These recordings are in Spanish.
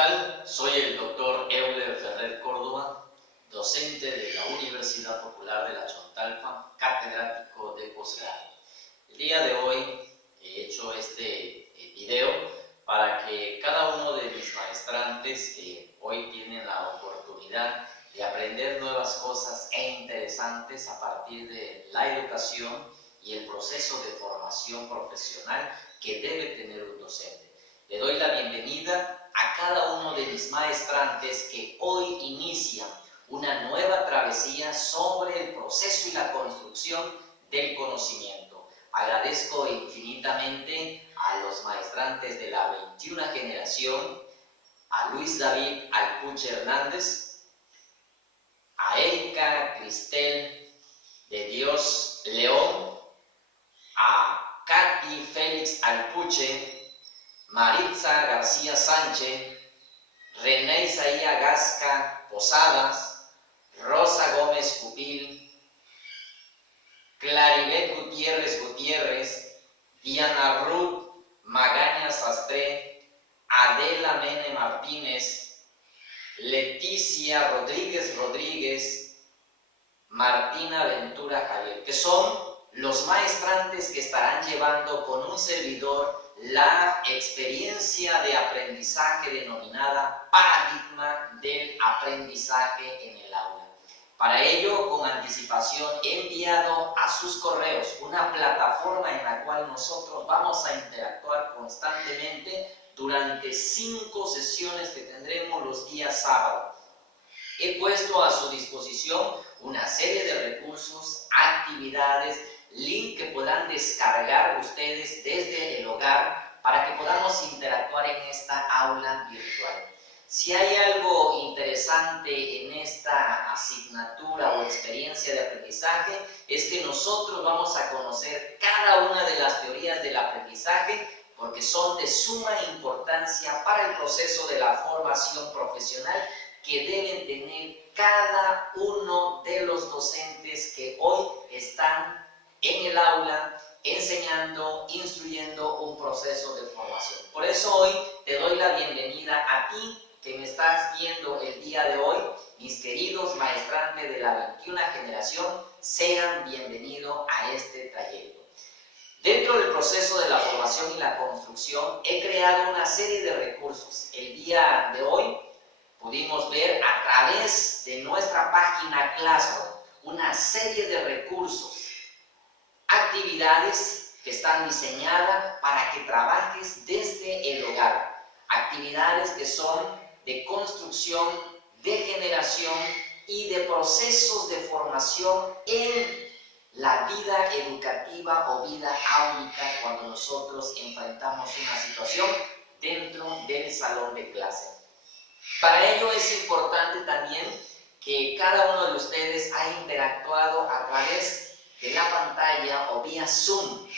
tal? Soy el doctor Euler Ferrer Córdoba, docente de la Universidad Popular de La Chontalpa, catedrático de posgrado. El día de hoy he hecho este video para que cada uno de mis maestrantes que hoy tienen la oportunidad de aprender nuevas cosas interesantes a partir de la educación y el proceso de formación profesional que debe tener un docente. Le doy la bienvenida a cada uno de mis maestrantes que hoy inician una nueva travesía sobre el proceso y la construcción del conocimiento. Agradezco infinitamente a los maestrantes de la 21 generación, a Luis David Alpuche Hernández, a Erika Cristel de Dios León, a Katy Félix Alpuche, Maritza García Sánchez, René Isaía Gasca Posadas, Rosa Gómez Cupil, Claribet Gutiérrez Gutiérrez, Diana Ruth Magaña Sastre, Adela Mene Martínez, Leticia Rodríguez Rodríguez, Martina Ventura Javier, que son los maestrantes que estarán llevando con un servidor la experiencia de aprendizaje denominada paradigma del aprendizaje en el aula. Para ello, con anticipación, he enviado a sus correos una plataforma en la cual nosotros vamos a interactuar constantemente durante 5 sesiones que tendremos los días sábados. He puesto a su disposición una serie de recursos, actividades, link que puedan descargar ustedes desde el hogar para que podamos interactuar en esta aula virtual. Si hay algo interesante en esta asignatura o experiencia de aprendizaje, es que nosotros vamos a conocer cada una de las teorías del aprendizaje porque son de suma importancia para el proceso de la formación profesional que deben tener cada uno de los docentes que hoy están en el aula, enseñando, instruyendo un proceso de formación. Por eso hoy te doy la bienvenida a ti que me estás viendo el día de hoy. Mis queridos maestrantes de la 21 generación, sean bienvenidos a este trayecto. Dentro del proceso de la formación y la construcción, he creado una serie de recursos. El día de hoy pudimos ver a través de nuestra página Classroom una serie de recursos, actividades que están diseñadas para que trabajes desde el hogar. Actividades que son de construcción, de generación y de procesos de formación en la vida educativa o vida áulica cuando nosotros enfrentamos una situación dentro del salón de clase. Para ello es importante también que cada uno de ustedes ha interactuado a través de la pantalla o vía Zoom,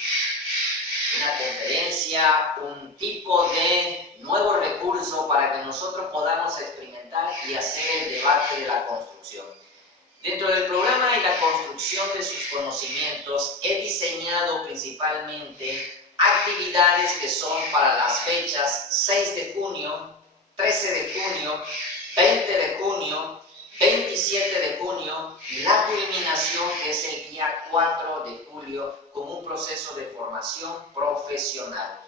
una conferencia, un tipo de nuevo recurso para que nosotros podamos experimentar y hacer el debate de la construcción. Dentro del programa y la construcción de sus conocimientos, he diseñado principalmente actividades que son para las fechas 6 de junio, 13 de junio, 20 de junio, 27 de junio y la culminación que es el día 4 de julio con un proceso de formación profesional.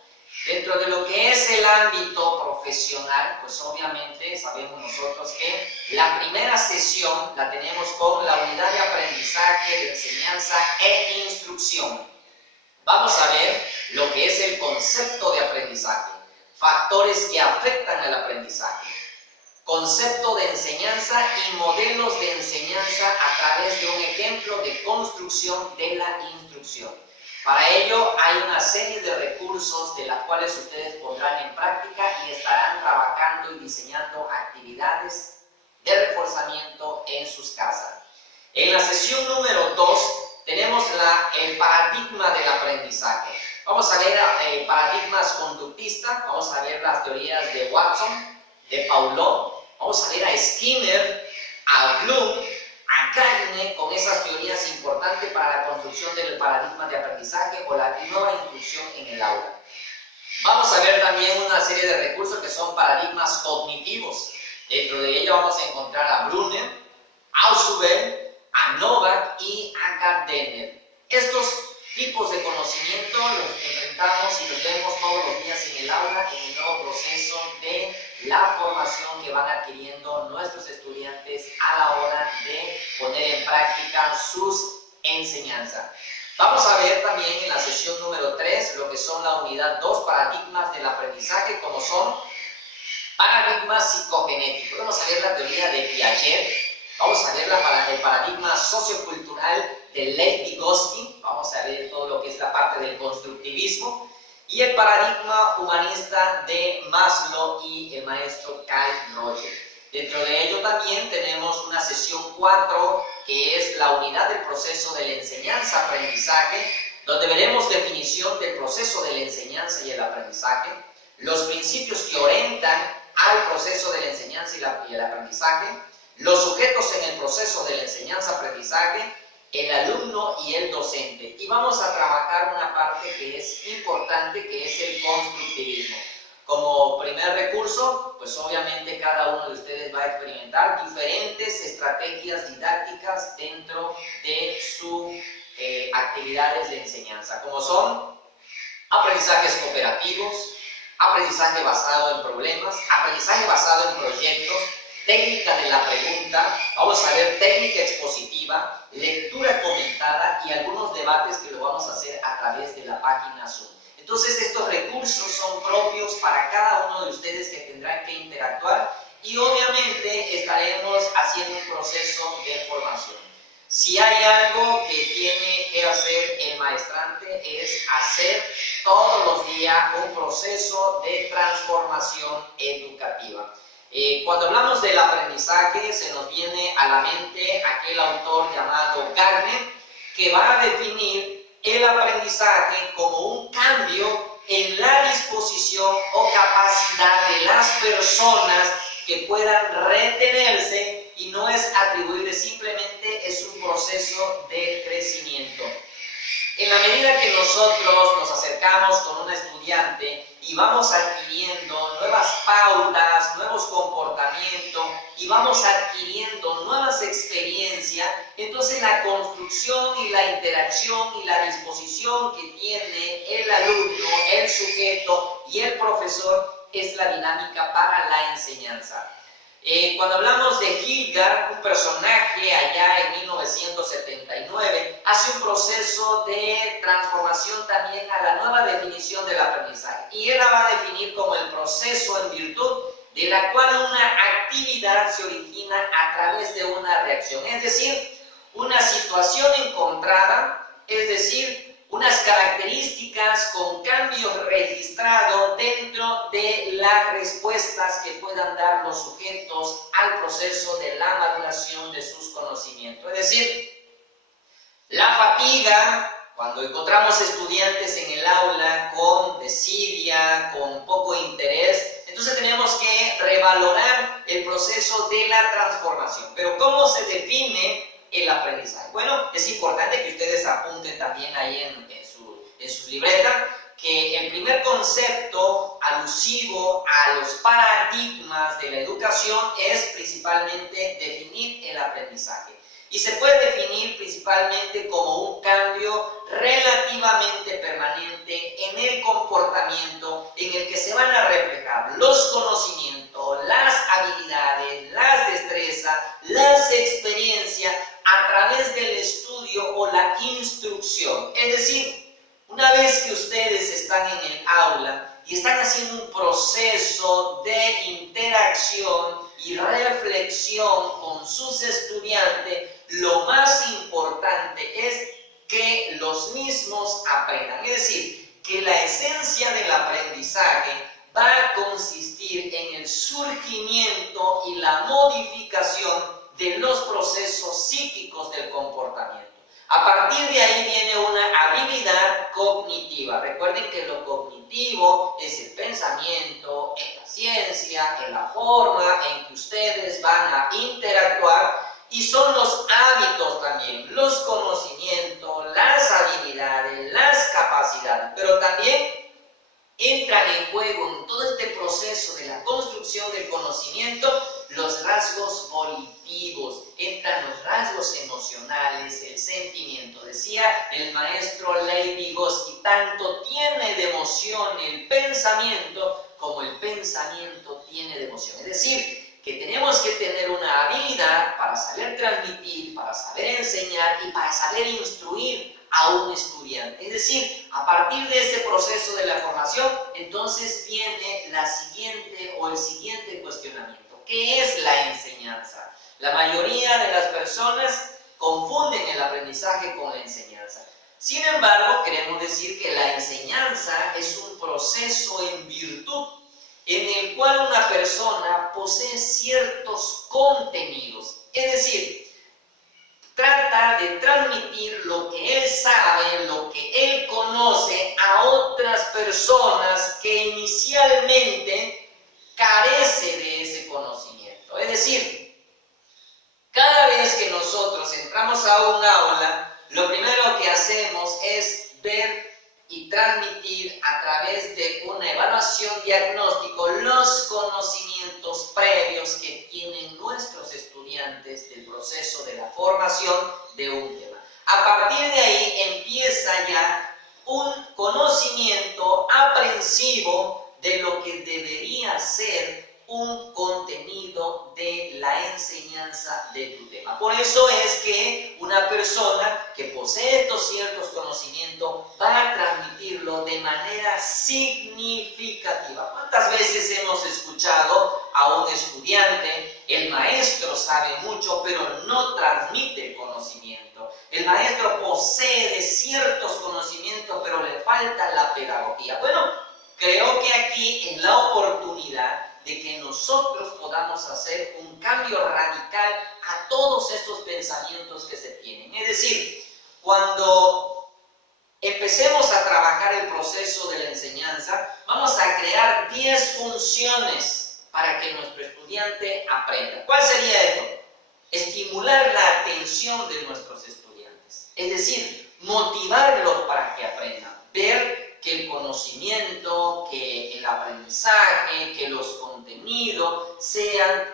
Dentro de lo que es el ámbito profesional, pues obviamente sabemos nosotros que la primera sesión la tenemos con la unidad de aprendizaje, de enseñanza e instrucción. Vamos a ver lo que es el concepto de aprendizaje, factores que afectan al aprendizaje, concepto de enseñanza y modelos de enseñanza a través de un ejemplo de construcción de la instrucción. Para ello hay una serie de recursos de las cuales ustedes pondrán en práctica y estarán trabajando y diseñando actividades de reforzamiento en sus casas. En la sesión número 2 tenemos el paradigma del aprendizaje. Vamos a ver paradigmas conductistas, vamos a ver las teorías de Watson, de Paulot, vamos a ver a Skinner, a Bloom, a Gagne con esas teorías importantes para la construcción del paradigma de aprendizaje o la nueva instrucción en el aula. Vamos a ver también una serie de recursos que son paradigmas cognitivos. Dentro de ello vamos a encontrar a Brunner, Ausubel, a Novak y a Gardner. Estos tipos de conocimiento los enfrentamos y los vemos todos los días en el aula, en el nuevo proceso de la formación que van adquiriendo nuestros estudiantes a la hora de poner en práctica sus enseñanzas. Vamos a ver también en la sesión número 3 lo que son la unidad 2, paradigmas del aprendizaje, como son paradigmas psicogenéticos. Vamos a ver la teoría de Piaget, vamos a ver el paradigma sociocultural de Lev-Vygotsky, vamos a ver todo lo que es la parte del constructivismo, y el paradigma humanista de Maslow y el maestro Carl Rogers. Dentro de ello también tenemos una sesión 4, que es la unidad del proceso de la enseñanza-aprendizaje, donde veremos definición del proceso de la enseñanza y el aprendizaje, los principios que orientan al proceso de la enseñanza y el aprendizaje, los sujetos en el proceso de la enseñanza-aprendizaje, el alumno y el docente. Y vamos a trabajar una parte que es importante, que es el constructivismo. Como primer recurso, pues obviamente cada uno de ustedes va a experimentar diferentes estrategias didácticas dentro de sus actividades de enseñanza, como son aprendizajes cooperativos, aprendizaje basado en problemas, aprendizaje basado en proyectos, técnica de la pregunta, vamos a ver técnica expositiva, lectura comentada y algunos debates que lo vamos a hacer a través de la página Zoom. Entonces estos recursos son propios para cada uno de ustedes que tendrán que interactuar y obviamente estaremos haciendo un proceso de formación. Si hay algo que tiene que hacer el maestrante es hacer todos los días un proceso de transformación educativa. Cuando hablamos del aprendizaje se nos viene a la mente aquel autor llamado Gardner, que va a definir el aprendizaje como un cambio en la disposición o capacidad de las personas que puedan retenerse y no es atribuible, simplemente es un proceso de crecimiento. En la medida que nosotros nos acercamos con un estudiante y vamos adquiriendo nuevas pautas, nuevos comportamientos y vamos adquiriendo nuevas experiencias, entonces la construcción y la interacción y la disposición que tiene el alumno, el sujeto y el profesor es la dinámica para la enseñanza. Cuando hablamos de Kierkegaard, un personaje allá en 1979, hace un proceso de transformación también a la nueva definición del aprendizaje. Y él la va a definir como el proceso en virtud de la cual una actividad se origina a través de una reacción. Es decir, una situación encontrada, es decir, unas características con cambios registrados dentro de las respuestas que puedan dar los sujetos al proceso de la maduración de sus conocimientos. Es decir, la fatiga, cuando encontramos estudiantes en el aula con desidia, con poco interés, entonces tenemos que revalorar el proceso de la transformación. Pero ¿cómo se define el aprendizaje? Bueno, es importante que ustedes apunten también ahí en su libreta que el primer concepto alusivo a los paradigmas de la educación es principalmente definir el aprendizaje. Y se puede definir principalmente como un cambio relativamente permanente en el comportamiento en el que se van a reflejar los conocimientos, las habilidades, las destrezas, las experiencias a través del estudio o la instrucción. Es decir, una vez que ustedes están en el aula y están haciendo un proceso de interacción y reflexión con sus estudiantes, lo más importante es que los mismos aprendan. Es decir, que la esencia del aprendizaje va a consistir en el surgimiento y la modificación de los procesos psíquicos del comportamiento. A partir de ahí viene una habilidad cognitiva. Recuerden que lo cognitivo es el pensamiento, en la ciencia, en la forma en que ustedes van a interactuar y son los hábitos también, los conocimientos, las habilidades, las capacidades, pero también entran en juego en todo este proceso de la construcción del conocimiento los rasgos volitivos, entran los rasgos emocionales, el sentimiento. Decía el maestro Lev Vygotsky, tanto tiene de emoción el pensamiento como el pensamiento tiene de emoción. Es decir, que tenemos que tener una habilidad para saber transmitir, para saber enseñar y para saber instruir a un estudiante. Es decir, a partir de ese proceso de la formación, entonces viene la siguiente o el siguiente cuestionamiento. ¿Qué es la enseñanza? La mayoría de las personas confunden el aprendizaje con la enseñanza. Sin embargo, queremos decir que la enseñanza es un proceso en virtud en el cual una persona posee ciertos contenidos. Es decir, trata de transmitir lo que él sabe, lo que él conoce a otras personas que inicialmente carece de ese conocimiento. Es decir, cada vez que nosotros entramos a un aula, lo primero que hacemos es ver y transmitir a través de una evaluación diagnóstico los conocimientos previos que tienen nuestros estudiantes del proceso de la formación de un tema. A partir de ahí empieza ya un conocimiento aprensivo de lo que debería ser un contenido de la enseñanza de tu tema. Por eso es que una persona que posee estos ciertos conocimientos va a transmitirlo de manera significativa. ¿Cuántas veces hemos escuchado a un estudiante, el maestro sabe mucho, pero no transmite el conocimiento? El maestro posee de ciertos conocimientos, pero le falta la pedagogía. Bueno, creo que aquí es la oportunidad de que nosotros podamos hacer un cambio radical a todos estos pensamientos que se tienen. Es decir, cuando empecemos a trabajar el proceso de la enseñanza, vamos a crear 10 funciones para que nuestro estudiante aprenda. ¿Cuál sería esto? Estimular la atención de nuestros estudiantes. Es decir, motivarlos para que aprendan. Ver que el conocimiento, que el aprendizaje, que los contenidos sean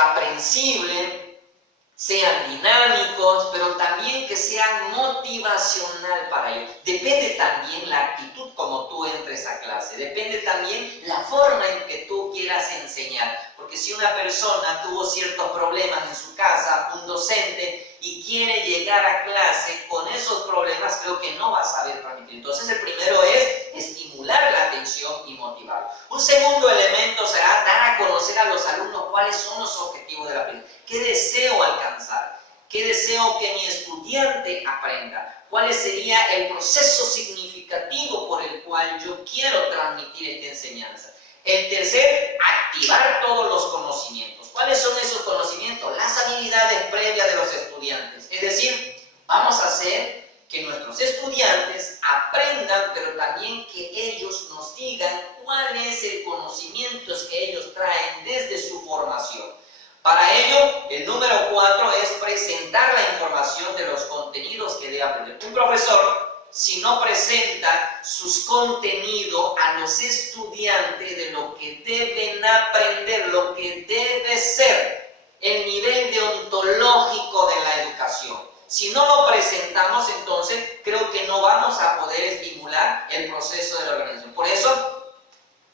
aprensibles, sean dinámicos, pero también que sean motivacional para ellos. Depende también la actitud como tú entres a clase, depende también la forma en que tú quieras enseñar, porque si una persona tuvo ciertos problemas en su casa, un docente, y quiere llegar a clase con esos problemas, creo que no va a saber transmitir. Entonces el primero es estimular la atención y motivar. Un segundo elemento será dar a conocer a los alumnos cuáles son los objetivos de la aprendizaje. ¿Qué deseo alcanzar? ¿Qué deseo que mi estudiante aprenda? ¿Cuál sería el proceso significativo por el cual yo quiero transmitir esta enseñanza? El tercer, activar todos los conocimientos. ¿Cuáles son esos conocimientos? Las habilidades previas de los estudiantes. Es decir, vamos a hacer que nuestros estudiantes aprendan, pero también que ellos nos digan cuál es el conocimiento que ellos traen desde su formación. Para ello, el número 4 es presentar la información de los contenidos que debe aprender. Un profesor, si no presenta sus contenidos a los estudiantes de lo que deben aprender, lo que debe ser el nivel deontológico de la educación. Si no lo presentamos, entonces creo que no vamos a poder estimular el proceso de la organización. Por eso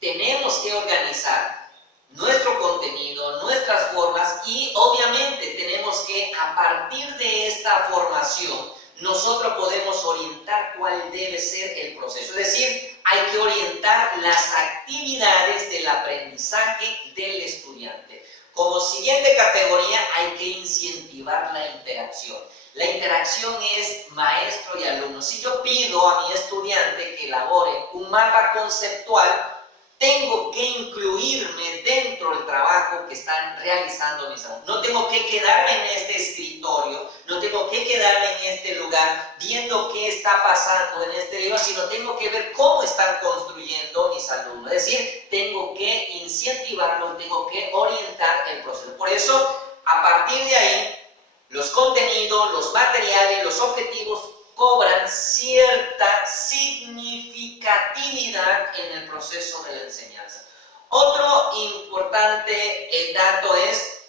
tenemos que organizar nuestro contenido, nuestras formas y obviamente tenemos que, a partir de esta formación, nosotros podemos orientar cuál debe ser el proceso. Es decir, hay que orientar las actividades del aprendizaje del estudiante. Como siguiente categoría, hay que incentivar la interacción. La interacción es maestro y alumno. Si yo pido a mi estudiante que elabore un mapa conceptual, tengo que incluirme dentro del trabajo que están realizando mis alumnos. No tengo que quedarme en este escritorio, no tengo que quedarme en este lugar viendo qué está pasando en este libro, sino tengo que ver cómo están construyendo mis alumnos. Es decir, tengo que incentivarlos, tengo que orientar el proceso. Por eso, a partir de ahí, los contenidos, los materiales, los objetivos cobran cierta significatividad en el proceso de la enseñanza. Otro importante dato es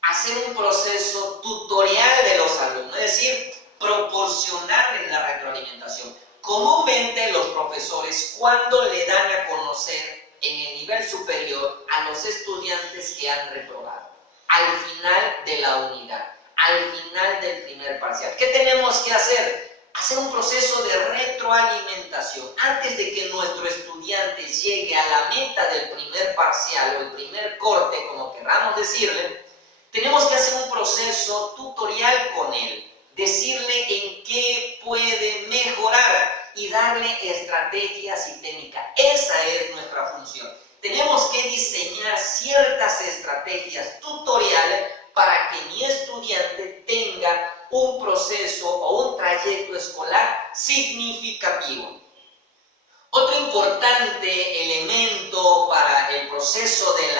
hacer un proceso tutorial de los alumnos, es decir, proporcionarles la retroalimentación. Comúnmente los profesores, cuando le dan a conocer en el nivel superior a los estudiantes que han reprobado, al final de la unidad, al final del primer parcial, ¿qué tenemos que hacer? Hacer un proceso de retroalimentación. Antes de que nuestro estudiante llegue a la meta del primer parcial o el primer corte, como queramos decirle, tenemos que hacer un proceso tutorial con él, decirle en qué puede mejorar y darle estrategias y técnicas. Esa es nuestra función. Tenemos que diseñar ciertas estrategias tutoriales para que mi estudiante tenga un proceso o un trayecto escolar significativo. Otro importante elemento para el proceso de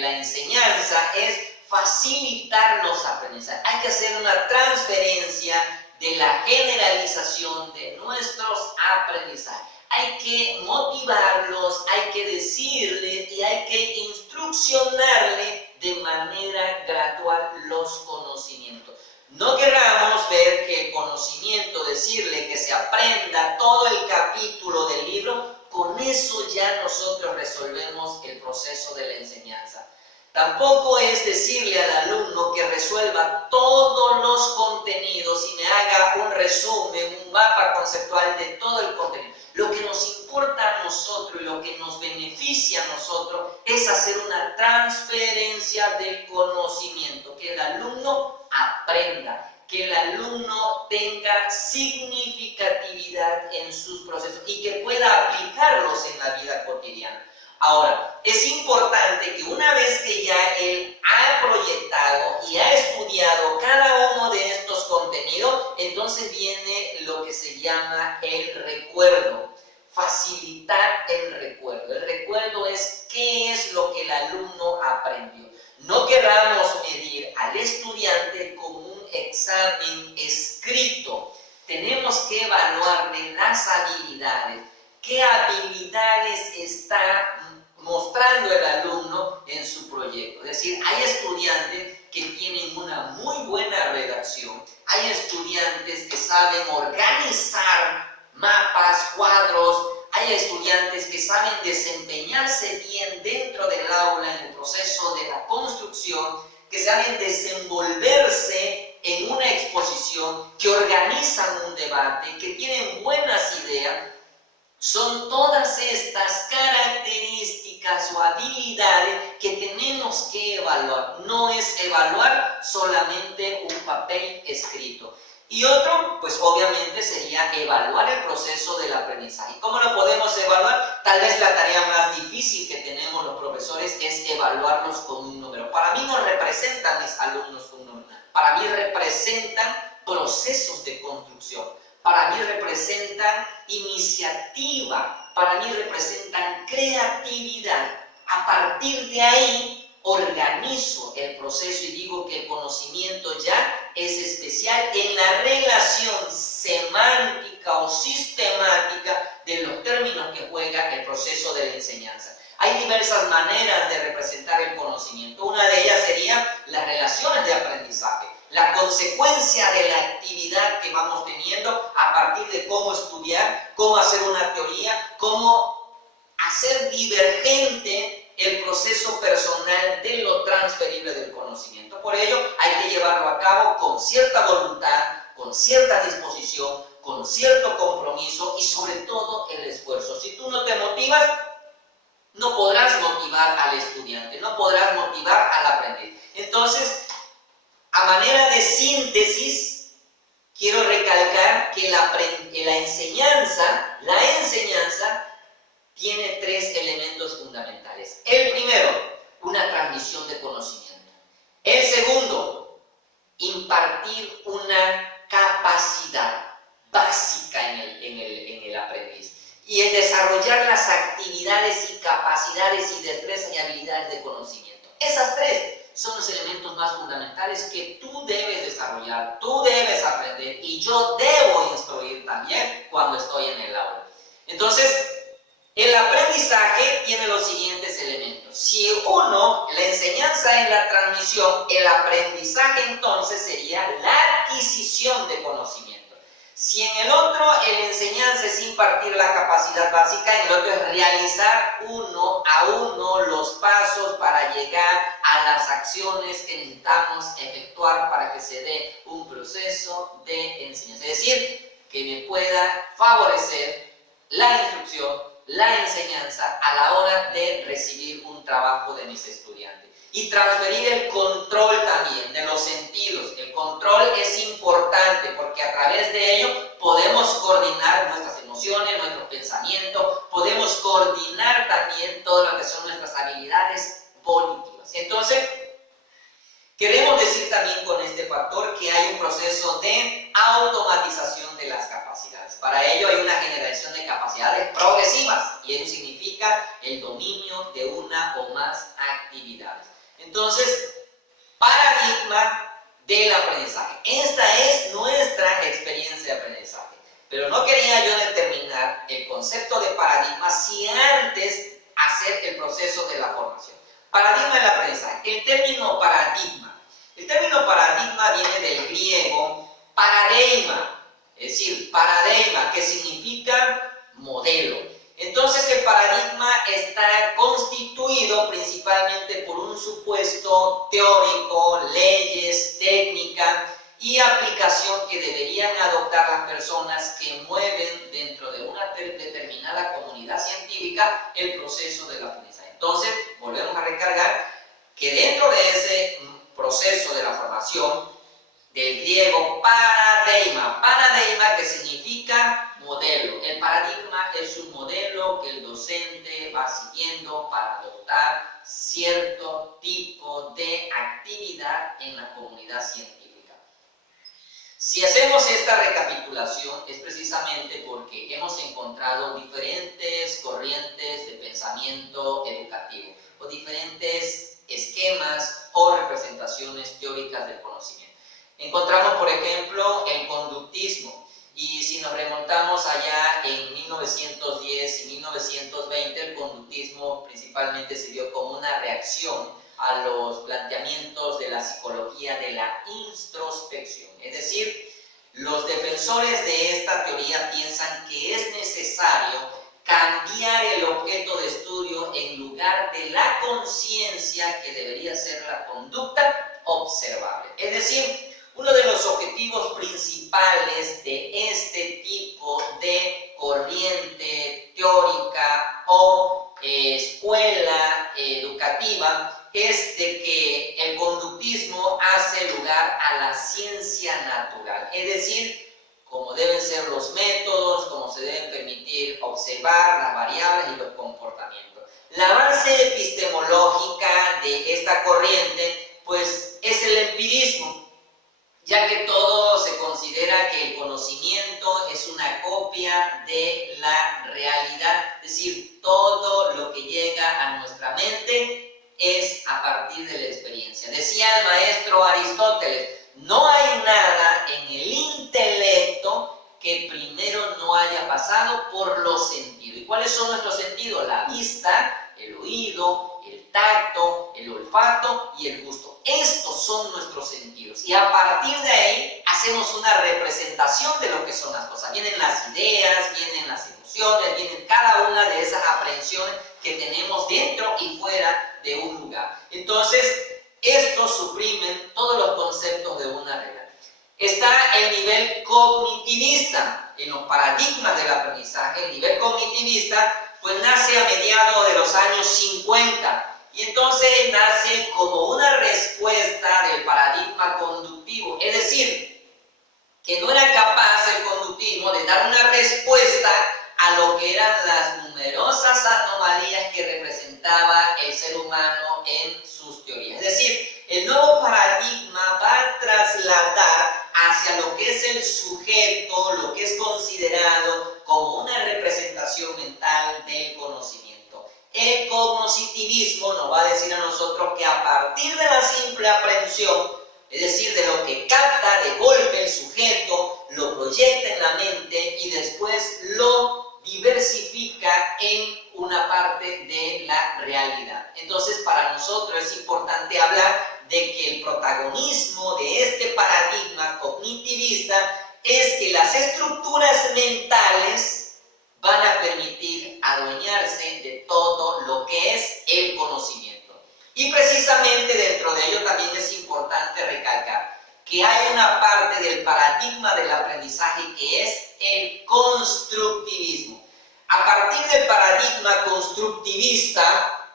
la enseñanza es facilitar los aprendizajes. Hay que hacer una transferencia de la generalización de nuestros aprendizajes. Hay que motivarlos, hay que decirles y hay que instruccionarle de manera gradual los conocimientos. No queramos ver que el conocimiento, decirle que se aprenda todo el capítulo del libro, con eso ya nosotros resolvemos el proceso de la enseñanza. Tampoco es decirle al alumno que resuelva todos los contenidos y me haga un resumen, un mapa conceptual de todo el contenido. Lo que nos importa a nosotros y lo que nos beneficia a nosotros es hacer una transferencia del conocimiento, que el alumno aprenda, que el alumno tenga significatividad en sus procesos y que pueda aplicarlos en la vida cotidiana. Ahora, es importante que una vez que ya él ha proyectado y ha estudiado cada uno de estos contenidos, entonces viene lo que se llama el recuerdo. Facilitar el recuerdo. El recuerdo es qué es lo que el alumno aprendió. No queramos medir al estudiante con un examen escrito. Tenemos que evaluarle las habilidades. ¿Qué habilidades está mostrando el alumno en su proyecto? Es decir, hay estudiantes que tienen una muy buena redacción, hay estudiantes que saben organizar mapas, cuadros, hay estudiantes que saben desempeñarse bien dentro del aula en el proceso de la construcción, que saben desenvolverse en una exposición, que organizan un debate, que tienen buenas ideas. Son todas estas características o habilidades que tenemos que evaluar. No es evaluar solamente un papel escrito. Y otro, pues obviamente sería evaluar el proceso del aprendizaje. ¿Cómo lo podemos evaluar? Tal vez la tarea más difícil que tenemos los profesores es evaluarlos con un número. Para mí no representan mis alumnos un número. Para mí representan procesos de construcción. Para mí representan iniciativa, para mí representan creatividad. A partir de ahí organizo el proceso y digo que el conocimiento ya es especial en la relación semántica o sistemática de los términos que juega el proceso de la enseñanza. Hay diversas maneras de representar el conocimiento. Una de ellas sería las relaciones de aprendizaje. La consecuencia de la actividad que vamos teniendo a partir de cómo estudiar, cómo hacer una teoría, cómo hacer divergente el proceso personal de lo transferible del conocimiento. Por ello, hay que llevarlo a cabo con cierta voluntad, con cierta disposición, con cierto compromiso y sobre todo el esfuerzo. Si tú no te motivas, no podrás motivar al estudiante, no podrás motivar al aprendiz. Entonces, a manera de síntesis, quiero recalcar que la enseñanza tiene tres elementos fundamentales. El primero, una transmisión de conocimiento. El segundo, impartir una capacidad básica en el aprendiz. Y el desarrollar las actividades y capacidades y destrezas y habilidades de conocimiento. Esas tres son los elementos más fundamentales que tú debes desarrollar, tú debes aprender y yo debo instruir también cuando estoy en el aula. Entonces, el aprendizaje tiene los siguientes elementos. Si uno, la enseñanza es la transmisión, el aprendizaje entonces sería la adquisición de conocimiento. Si en el otro la enseñanza es impartir la capacidad básica, en el otro es realizar uno a uno los pasos para llegar a las acciones que necesitamos efectuar para que se dé un proceso de enseñanza. Es decir, que me pueda favorecer la instrucción, la enseñanza a la hora de recibir un trabajo de mis estudiantes. Y transferir el control también de los sentidos. El control es importante porque a través de ello podemos coordinar nuestras emociones, nuestros pensamientos, podemos coordinar también todo lo que son nuestras habilidades volitivas. Entonces, queremos decir también con este factor que hay un proceso de automatización de las capacidades. Para ello hay una generación de capacidades progresivas y eso significa el dominio de una o más actividades. Entonces, paradigma del aprendizaje. Esta es nuestra experiencia de aprendizaje. Pero no quería yo determinar el concepto de paradigma si antes hacer el proceso de la formación. Paradigma del aprendizaje. El término paradigma viene del griego paradeima, es decir, paradigma, que significa modelo. Entonces el paradigma está constituido principalmente por un supuesto teórico, leyes, técnica y aplicación que deberían adoptar las personas que mueven dentro de una determinada comunidad científica el proceso de la aprendizaje. Entonces, volvemos a recargar que dentro de ese proceso de la formación, del griego paradigma que significa modelo. El paradigma es un modelo que el docente va siguiendo para adoptar cierto tipo de actividad en la comunidad científica. Si hacemos esta recapitulación es precisamente porque hemos encontrado diferentes corrientes de pensamiento educativo o diferentes esquemas o representaciones teóricas del conocimiento. Encontramos, por ejemplo, el conductismo, y si nos remontamos allá en 1910 y 1920, el conductismo principalmente se dio como una reacción a los planteamientos de la psicología de la introspección. Es decir, los defensores de esta teoría piensan que es necesario cambiar el objeto de estudio en lugar de la conciencia que debería ser la conducta observable. Es decir, uno de los objetivos principales de este tipo de corriente teórica o escuela educativa es de que el conductismo hace lugar a la ciencia natural, es decir, cómo deben ser los métodos, cómo se deben permitir observar las variables y los comportamientos. La base epistemológica de esta corriente, pues, es el empirismo, ya que todo se considera que el conocimiento es una copia de la realidad, es decir, todo lo que llega a nuestra mente es a partir de la experiencia. Decía el maestro Aristóteles, no hay nada en el intelecto que primero no haya pasado por los sentidos. ¿Y cuáles son nuestros sentidos? La vista, el oído, el tacto, el olfato y el gusto. Estos son nuestros sentidos y a partir de ahí hacemos una representación de lo que son las cosas. Vienen las ideas, vienen las emociones, vienen cada una de esas aprehensiones que tenemos dentro y fuera de un lugar. Entonces, estos suprimen todos los conceptos de una regla. Está el nivel cognitivista. En los paradigmas del aprendizaje, el nivel cognitivista pues nace a mediados de los años 50. Y entonces nace como una respuesta del paradigma conductivo, es decir, que no era capaz el conductismo de dar una respuesta a lo que eran las numerosas anomalías que representaba el ser humano en sus teorías. Es decir, el nuevo paradigma va a trasladar hacia lo que es el sujeto, lo que es considerado como una representación mental del conocimiento. el cognoscitivismo nos va a decir a nosotros que a partir de la simple aprehensión, es decir, de lo que capta de golpe el sujeto, lo proyecta en la mente y después lo diversifica en una parte de la realidad. Entonces, para nosotros es importante hablar de que el protagonismo de este paradigma cognitivista es que las estructuras mentales van a permitir adueñarse de todo lo que es el conocimiento. Y precisamente dentro de ello también es importante recalcar que hay una parte del paradigma del aprendizaje que es el constructivismo. A partir del paradigma constructivista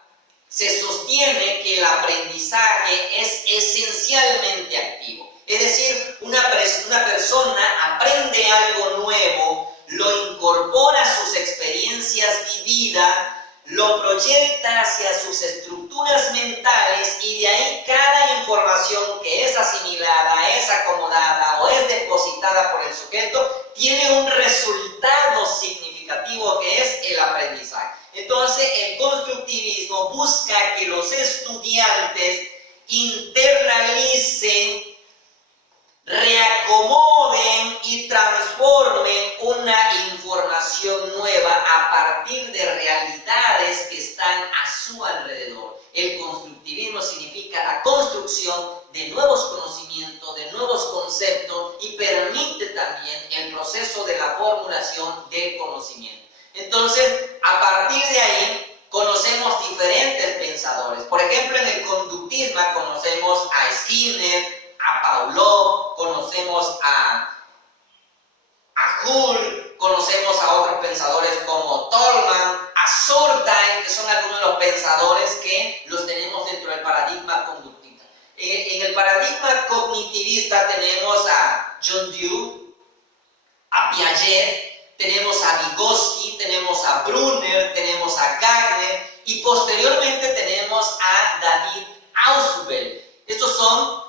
se sostiene que el aprendizaje es esencialmente activo. Es decir, una persona aprende algo nuevo, lo incorpora a sus experiencias vividas, lo proyecta hacia sus estructuras mentales y de ahí cada información que es asimilada, es acomodada o es depositada por el sujeto tiene un resultado significativo que es el aprendizaje. Entonces el constructivismo busca que los estudiantes internalicen, reacomoden y transformen una información nueva a partir de realidades que están a su alrededor. El constructivismo significa la construcción de nuevos conocimientos, de nuevos conceptos y permite también el proceso de la formulación del conocimiento. Entonces, a partir de ahí, conocemos diferentes pensadores. Por ejemplo, en el conductismo conocemos a Skinner, a Pavlov, conocemos a Hull, conocemos a otros pensadores como Tolman, a Sortain, que son algunos de los pensadores que los tenemos dentro del paradigma conductista. En el paradigma cognitivista tenemos a John Dewey, a Piaget, tenemos a Vygotsky, tenemos a Brunner, tenemos a Gardner y posteriormente tenemos a David Ausubel. Estos son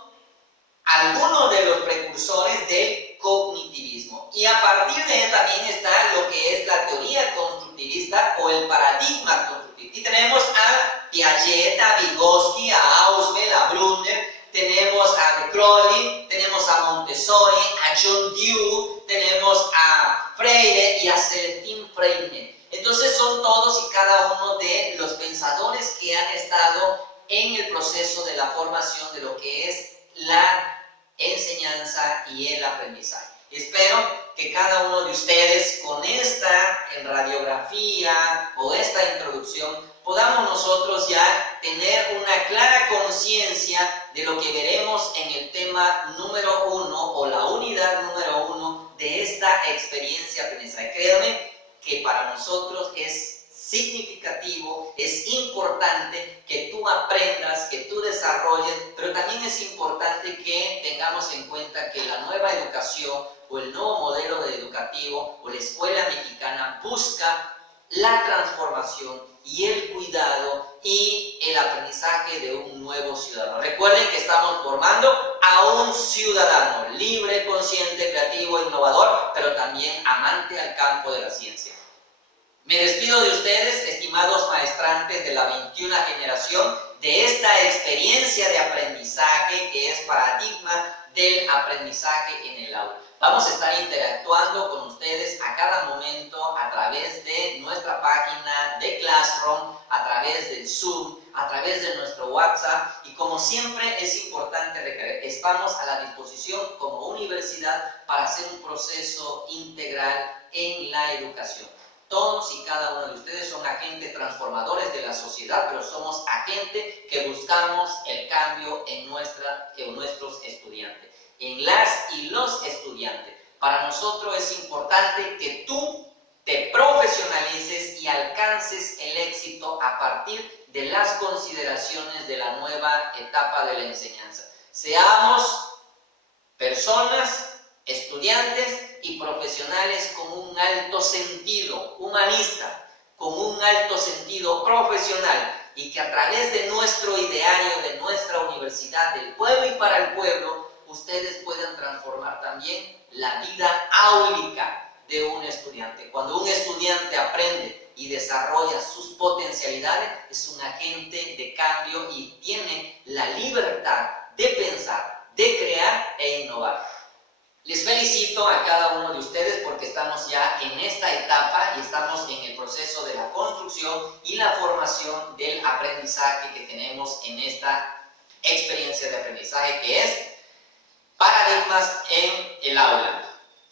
algunos de los precursores del cognitivismo. Y a partir de él también está lo que es la teoría constructivista o el paradigma constructivista. Y tenemos a Piaget, a Vygotsky, a Ausubel, a Brunner, tenemos a De Crowley, tenemos a Montessori, a John Dewey, tenemos a Freire y a Celestín Freinet. Entonces son todos y cada uno de los pensadores que han estado en el proceso de la formación de lo que es la enseñanza y el aprendizaje. Espero que cada uno de ustedes con esta radiografía o esta introducción podamos nosotros ya tener una clara conciencia de lo que veremos en el tema número 1 o la unidad número 1 de esta experiencia aprendizaje. Créanme que para nosotros es significativo, es importante que tú aprendas, que tú desarrolles, pero también es importante que tengamos en cuenta que la nueva educación o el nuevo modelo educativo o la escuela mexicana busca la transformación y el cuidado y el aprendizaje de un nuevo ciudadano. Recuerden que estamos formando a un ciudadano libre, consciente, creativo, innovador, pero también amante al campo de la ciencia. Me despido de ustedes, estimados maestrantes de la 21 generación, de esta experiencia de aprendizaje que es paradigma del aprendizaje en el aula. Vamos a estar interactuando con ustedes a cada momento a través de nuestra página de Classroom, a través del Zoom, a través de nuestro WhatsApp y como siempre es importante recalcar, estamos a la disposición como universidad para hacer un proceso integral en la educación. Todos y cada uno de ustedes son agentes transformadores de la sociedad, pero somos agentes que buscamos el cambio en nuestros estudiantes, en las y los estudiantes. Para nosotros es importante que tú te profesionalices y alcances el éxito a partir de las consideraciones de la nueva etapa de la enseñanza. Seamos personas, estudiantes y profesionales con un alto sentido humanista, con un alto sentido profesional y que a través de nuestro ideario, de nuestra universidad, del pueblo y para el pueblo, ustedes puedan transformar también la vida áulica de un estudiante. Cuando un estudiante aprende y desarrolla sus potencialidades, es un agente de cambio y tiene la libertad de pensar, de crear e innovar. Les felicito a cada uno de ustedes porque estamos ya en esta etapa y estamos en el proceso de la construcción y la formación del aprendizaje que tenemos en esta experiencia de aprendizaje que es paradigmas en el aula.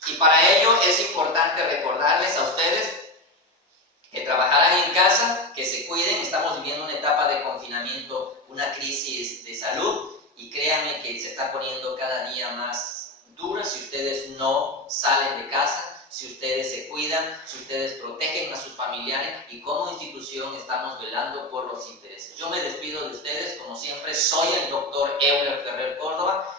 Y para ello es importante recordarles a ustedes que trabajarán en casa, que se cuiden. Estamos viviendo una etapa de confinamiento, una crisis de salud y créanme que se está poniendo cada día más dura si ustedes no salen de casa, si ustedes se cuidan, si ustedes protegen a sus familiares y como institución estamos velando por los intereses. Yo me despido de ustedes, como siempre, soy el doctor Euler Ferrer Córdoba.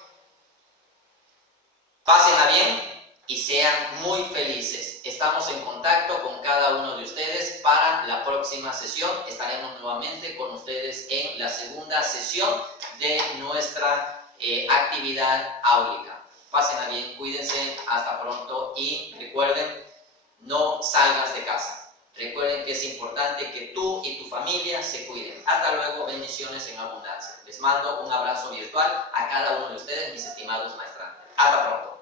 Pásenla bien y sean muy felices. Estamos en contacto con cada uno de ustedes para la próxima sesión. Estaremos nuevamente con ustedes en la segunda sesión de nuestra actividad áulica. Pásenla bien, cuídense, hasta pronto y recuerden, no salgas de casa. Recuerden que es importante que tú y tu familia se cuiden. Hasta luego, bendiciones en abundancia. Les mando un abrazo virtual a cada uno de ustedes, mis estimados maestrantes. Hasta pronto.